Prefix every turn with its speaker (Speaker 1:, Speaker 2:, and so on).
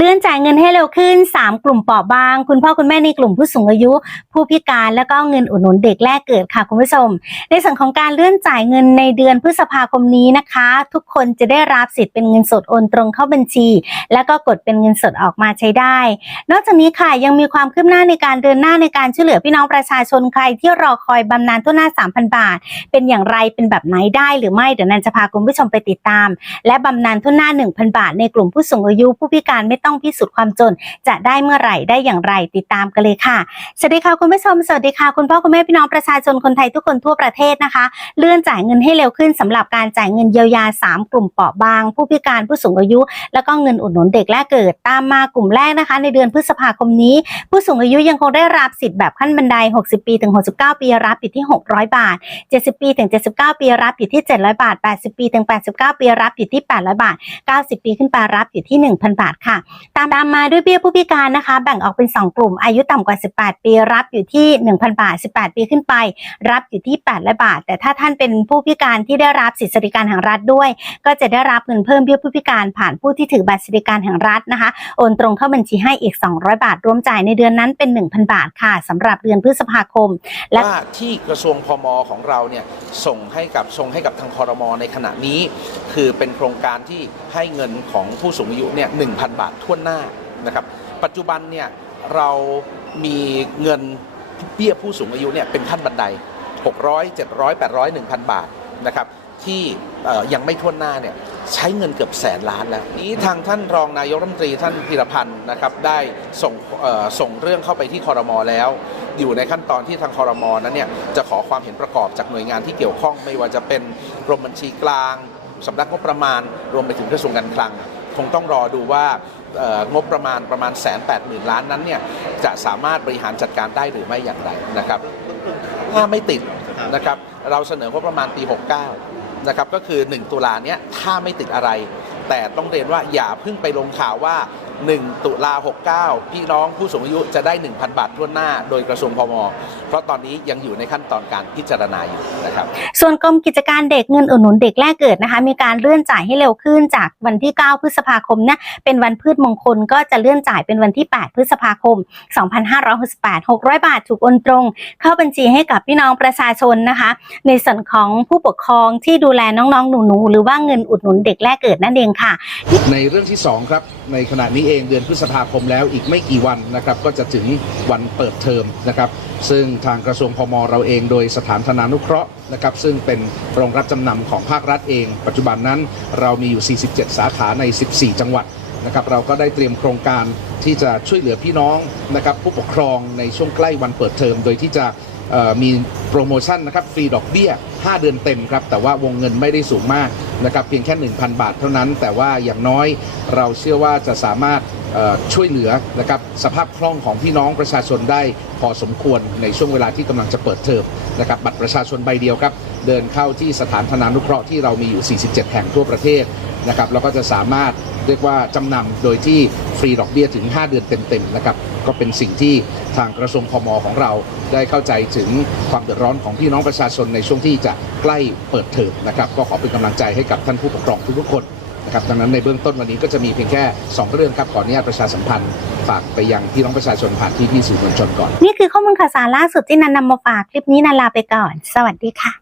Speaker 1: เลื่อนจ่ายเงินให้เร็วขึ้น 3 กลุ่มเปราะบาง คุณพ่อคุณแม่ในกลุ่มผู้สูงอายุ ผู้พิการแล้วก็เงินอุดหนุนเด็กแรกเกิดค่ะคุณผู้ชม ในส่วนของการเลื่อนจ่ายเงินในเดือนพฤษภาคมนี้นะคะ ทุกคนจะได้รับสิทธิ์เป็นเงินสดโอนตรงเข้าบัญชี แล้วก็กดเป็นเงินสดออกมาใช้ได้ นอกจากนี้ค่ะยังมีความคืบหน้าในการเดินหน้าในการช่วยเหลือพี่น้องประชาชนใครที่รอคอยบำนาญทั่วหน้า 3,000 บาท เป็นอย่างไรเป็นแบบไหนได้หรือไม่เดี๋ยวนันจะพาคุณผู้ชมไปติดตาม และบำนาญทั่วหน้า 1,000 บาท ในกลุ่มผู้สูงอายุผู้พิการไม่ต้องพิสูจน์ความจน จะได้เมื่อไหร่ได้อย่างไรติดตามกันเลยค่ะ สวัสดีค่ะคุณผู้ชม สวัสดีค่ะคุณพ่อคุณแม่พี่น้องประชาชนคนไทยทุกคนทั่วประเทศนะคะ เลื่อนจ่ายเงินให้เร็วขึ้นสำหรับการจ่ายเงินเยียวยา 3 กลุ่มเปราะบาง ผู้พิการผู้สูงอายุ แล้วก็เงินอุดหนุนเด็กแรกเกิดตามมากลุ่มแรกนะคะ ในเดือนพฤษภาคมนี้ ผู้สูงอายุยังคงได้รับสิทธิ์แบบขั้นบันได 60 ปีถึง 69 ปีรับอยู่ที่ 600 บาท 70 ปีถึง 79 ปีรับอยู่ที่ 700 บาท 80 ปีถึง 89 ปีรับอยู่ที่ 800 บาท 90 ปีขึ้นไปรับอยู่ที่ 1,000 บาทค่ะตามตามมาด้วยเบี้ยผู้พิการนะคะ แบ่งออกเป็น 2 กลุ่ม อายุต่ำกว่า 18 ปีรับอยู่ที่ 1,000 บาท 18 ปีขึ้นไป รับอยู่ที่800บาท แต่ถ้าท่านเป็นผู้พิการที่ได้รับสิทธิสวัสดิการแห่งรัฐด้วย ก็จะได้รับเงินเพิ่มเบี้ยผู้พิการผ่านผู้ที่ถือบัตรสวัสดิการแห่งรัฐนะคะ โอนตรงเข้าบัญชีให้อีก 200 บาท รวมจ่ายในเดือนนั้นเป็น 1,000 บาทค่ะสำหรับเดือนพฤษภาคม และ
Speaker 2: ว่าที่กระทรวงพมของเราเนี่ยส่งให้กับส่งให้กับทางคอรมอในขณะนี้ คือเป็นโครงการที่ให้เงินของผู้สูงอายุเนี่ยหนึ่งบาทวหน้านะครับ ปัจจุบันเนี่ยเรามีเงินเบี้ยผู้สูงอายุเนี่ยเป็นขั้นบันได 600 700 800 1,000 บาทนะครับที่ยังไม่ทั่วหน้าเนี่ยใช้เงินเกือบแสนล้านแล้ว นี้ทางท่านรองนายกรัฐมนตรีท่านพีรพันธ์นะครับได้ส่งเอ่อส่งเรื่องเข้าไปที่คอรมอแล้ว อยู่ในขั้นตอนที่ทางคอรมอนั้นเนี่ยจะขอความเห็นประกอบจากหน่วยงานที่เกี่ยวข้อง ไม่ว่าจะเป็นกรมบัญชีกลางสำนักงบประมาณ รวมไปถึงกระทรวงการคลัง คงต้องรอดูว่า งบประมาณประมาณแสนแปดหมื่นล้านนั้นเนี่ยจะสามารถบริหารจัดการได้หรือไม่อย่างไรนะครับถ้าไม่ติดนะครับเราเสนองบประมาณปี 69นะครับก็คือ 1 ตุลาเนี้ยถ้าไม่ติดอะไร แต่ต้องเรียนว่าอย่าเพิ่งไปลงข่าวว่า 1 ตุลา 69 พี่น้องผู้สูงอายุจะได้ 1,000 บาททั่วหน้า โดยกระทรวงพม เพราะตอนนี้ยังอยู่ในขั้นตอนการพิจารณาอยู่นะครับ
Speaker 1: ส่วนกรมกิจการเด็กเงินอุดหนุนเด็กแรกเกิดนะคะ มีการเลื่อนจ่ายให้เร็วขึ้นจากวันที่ 9 พฤษภาคมเนี่ยเป็นวันพืชมงคลก็จะเลื่อนจ่ายเป็นวันที่ 8 พฤษภาคม 2568 600 บาทถูกโอนตรง เข้าบัญชีให้กับพี่น้องประชาชนนะคะ ในส่วนของผู้ปกครองที่ดูแลน้องๆหนูๆหรือว่าเงินอุดหนุนเด็กแรกเกิดนั่นเองค่ะ
Speaker 3: ในเรื่องที่2ครับในขณะนี้เองเดือนพฤษภาคมแล้วอีกไม่กี่วันนะครับก็จะถึงวันเปิดเทอมนะครับ ซึ่งทางกระทรวงพมเราเองโดยสถานธนานุเคราะห์นะครับ ซึ่งเป็นโรงรับจำนำของภาครัฐเอง ปัจจุบันนั้นเรามีอยู่ 47 สาขาใน 14 จังหวัดนะครับเราก็ได้เตรียมโครงการที่จะช่วยเหลือพี่น้องนะครับผู้ปกครองในช่วงใกล้วันเปิดเทอม โดยที่จะ มีโปรโมชั่นนะครับฟรีดอกเบี้ย 5 เดือนเต็มครับ แต่ว่าวงเงินไม่ได้สูงมากนะครับเพียงแค่ 1,000 บาทเท่านั้น แต่ว่าอย่างน้อยเราเชื่อว่าจะสามารถช่วยเหลือนะครับสภาพคล่องของพี่น้องประชาชนได้พอสมควรในช่วงเวลาที่กำลังจะเปิดเทอมนะครับบัตรประชาชนใบเดียวครับ เดินเข้าที่สถานธนานุเคราะห์ที่เรามีอยู่ 47 แห่งทั่วประเทศนะครับแล้วก็จะสามารถเรียกว่าจำนำโดยที่ฟรีดอกเบี้ยถึง 5 เดือนเต็มๆนะครับก็เป็นสิ่งที่ ทางกระทรวงพมของเราได้เข้าใจถึงความเดือดร้อนของพี่น้องประชาชนในช่วงที่จะใกล้เปิดเทอมนะครับ ก็ขอเป็นกำลังใจให้กับท่านผู้ปกครองทุกๆคนนะครับดังนั้นในเบื้องต้นวันนี้ก็จะมีเพียงแค่ 2 เรื่องครับขออนุญาตประชาสัมพันธ์ฝากไปยังพี่น้องประชาชนผ่านที่พี่สื่อมวลชนก่อน
Speaker 1: นี่คือข้อมูลข่าวสารล่าสุดที่นันนำมาฝากคลิปนี้นันลาไปก่อน สวัสดีค่ะ